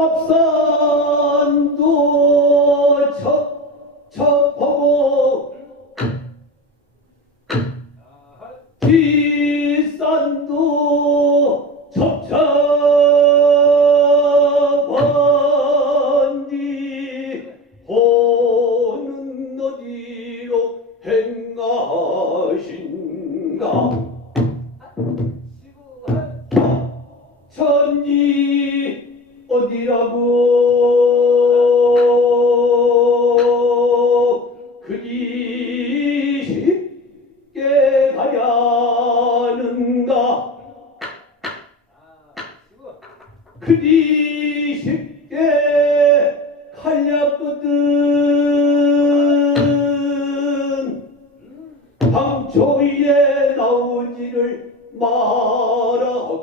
앞산도 첩첩하고 뒷산도 첩첩한디 호는 어디로 행하신가 어디라고? 그리 쉽게 가야 하는가? 그리 쉽게 가야거든. 방초에 나오지를 말았거나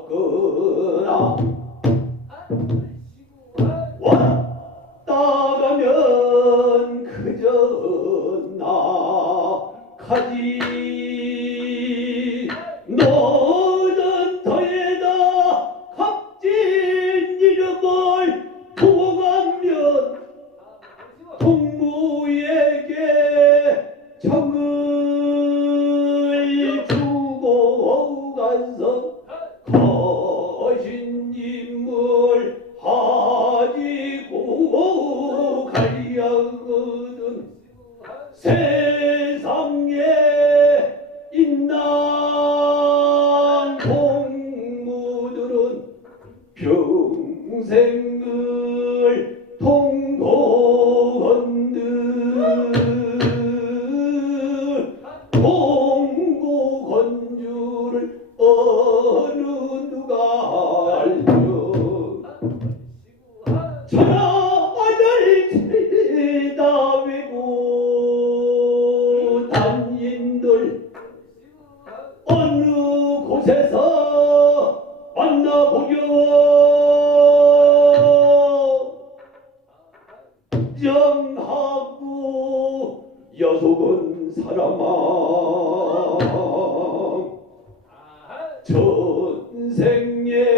세상에 있는 동무들은 평생 만나보려 정하고 여속은 사람아. 전생에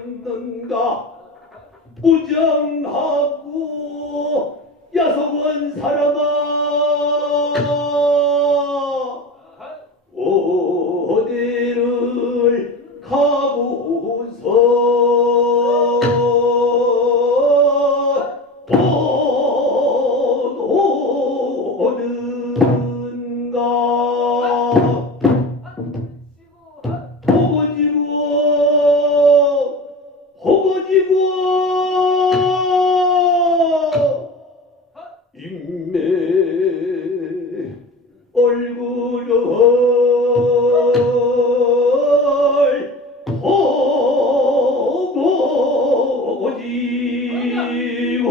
되었는가 무정하고 야속원 사람아 얼굴을 보고 지고